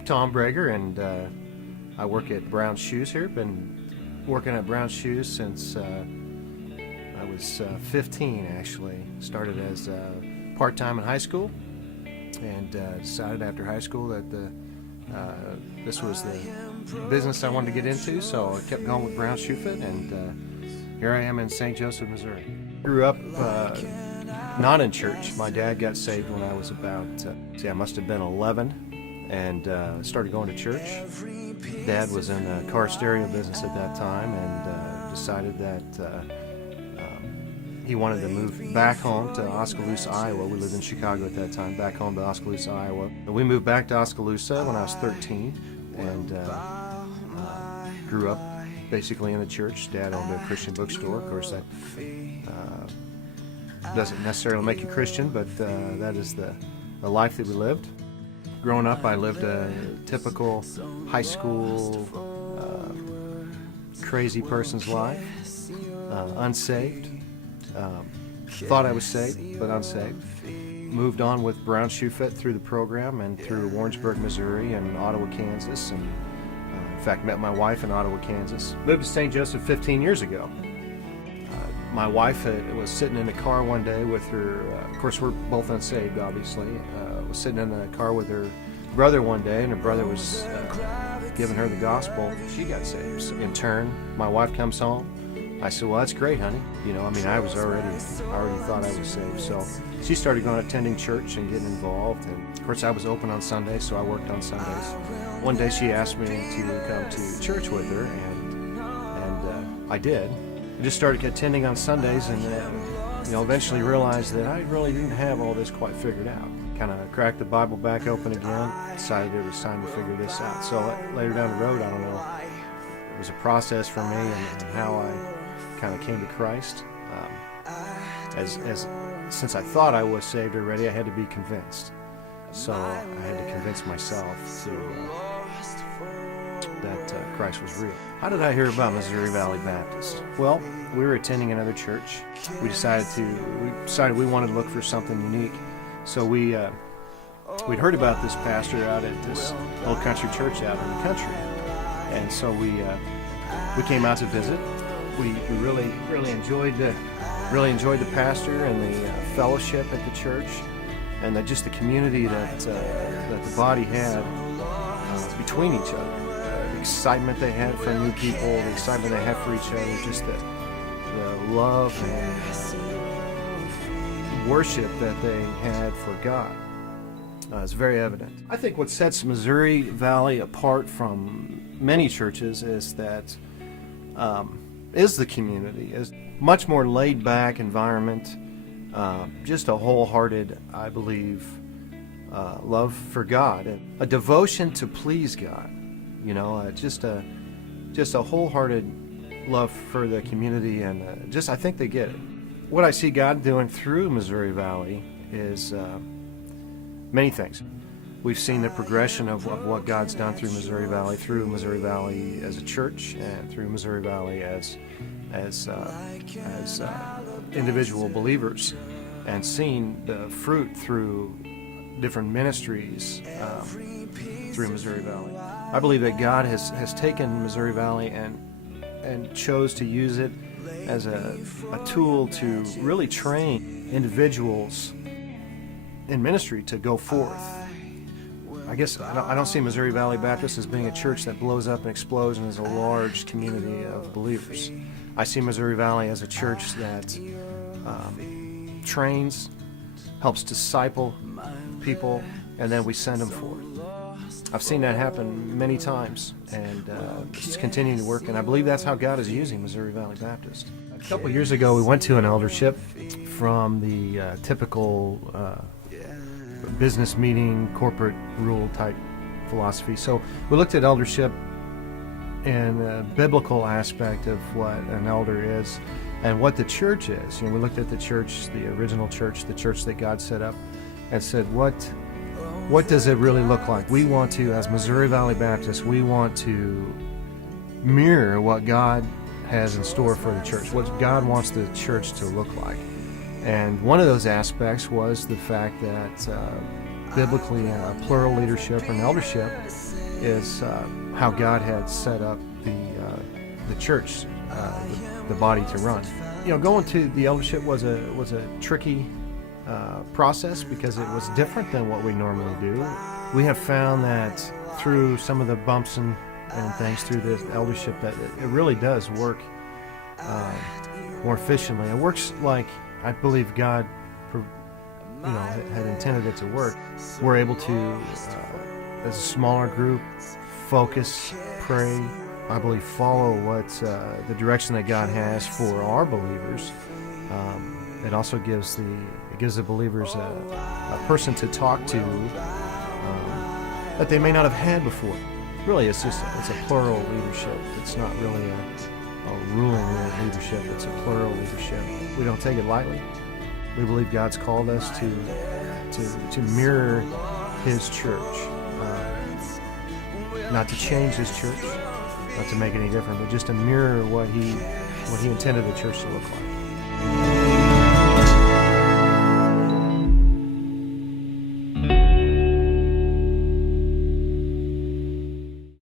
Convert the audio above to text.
I'm Tom Brager, and I work at Brown Shoes here. Been working at Brown Shoes since I was 15, actually. Started as part-time in high school, and decided after high school that this was the business I wanted to get into, so I kept going with Brown Shoe Fit, and here I am in St. Joseph, Missouri. Grew up not in church. My dad got saved when I was about, I must have been 11, and started going to church. Dad was in the car stereo business at that time, and decided that he wanted to move back home to Oskaloosa, Iowa. We lived in Chicago at that time, back home to Oskaloosa, Iowa. We moved back to Oskaloosa when I was 13, and grew up basically in the church. Dad owned a Christian bookstore. Of course, that doesn't necessarily make you Christian, but that is the life that we lived. Growing up, I lived a typical high school crazy person's life, unsaved. Thought I was saved, but unsaved. Moved on with Brown Shoe Fit through the program and through Warrensburg, Missouri, and Ottawa, Kansas, and in fact met my wife in Ottawa, Kansas. Moved to St. Joseph 15 years ago. My wife was sitting in a car one day with her, of course we're both unsaved obviously, was sitting in a car with her brother one day, and her brother was giving her the gospel. She got saved. So in turn, my wife comes home. I said, well, that's great, honey. I already thought I was saved. So she started attending church and getting involved. And of course, I was open on Sundays, so I worked on Sundays. One day she asked me to come to church with her, and I did. I just started attending on Sundays, and eventually realized that I really didn't have all this quite figured out. Kind of cracked the Bible back open again, decided it was time to figure this out. So later down the road, I don't know, it was a process for me and how I kind of came to Christ. Since I thought I was saved already, I had to be convinced. So I had to convince myself that Christ was real. How did I hear about Missouri Valley Baptist? Well, we were attending another church. We decided we wanted to look for something unique. So we'd heard about this pastor out at this old country church out in the country, and so we came out to visit. We really enjoyed the pastor and the fellowship at the church, and just the community that the body had between each other. The excitement they had for new people, the excitement they had for each other, just the love and worship that they had for God. It's very evident. I think what sets Missouri Valley apart from many churches is that is the community, is much more laid-back environment, just a wholehearted, I believe, love for God, and a devotion to please God. Just a wholehearted love for the community, and I think they get it. What I see God doing through Missouri Valley is many things. We've seen the progression of what God's done through Missouri Valley as a church, and through Missouri Valley as individual believers, and seen the fruit through different ministries through Missouri Valley. I believe that God has taken Missouri Valley and chose to use it as a tool to really train individuals in ministry to go forth. I guess I don't see Missouri Valley Baptist as being a church that blows up and explodes and is a large community of believers. I see Missouri Valley as a church that trains, helps disciple people, and then we send them forth. I've seen that happen many times, and it's continuing to work, and I believe that's how God is using Missouri Valley Baptist. A couple years ago, we went to an eldership from the typical business meeting, corporate rule type philosophy. So we looked at eldership in a biblical aspect of what an elder is and what the church is. We looked at the church, the original church, the church that God set up, and said, what does it really look like? We want to, as Missouri Valley Baptist, we want to mirror what God has in store for the church, what God wants the church to look like. And one of those aspects was the fact that biblically plural leadership or an eldership is how God had set up the church, the body to run. Going to the eldership was a tricky process because it was different than what we normally do. We have found that through some of the bumps and things through the eldership that it really does work more efficiently. It works like I believe God had intended it to work. We're able to, as a smaller group, focus, pray, I believe follow what the direction that God has for our believers. It also gives the believers a person to talk to that they may not have had before. Really, it's a plural leadership. It's not really a ruling leadership. It's a plural leadership. We don't take it lightly. We believe God's called us to mirror His church, not to change His church, not to make it any different, but just to mirror what He intended the church to look like.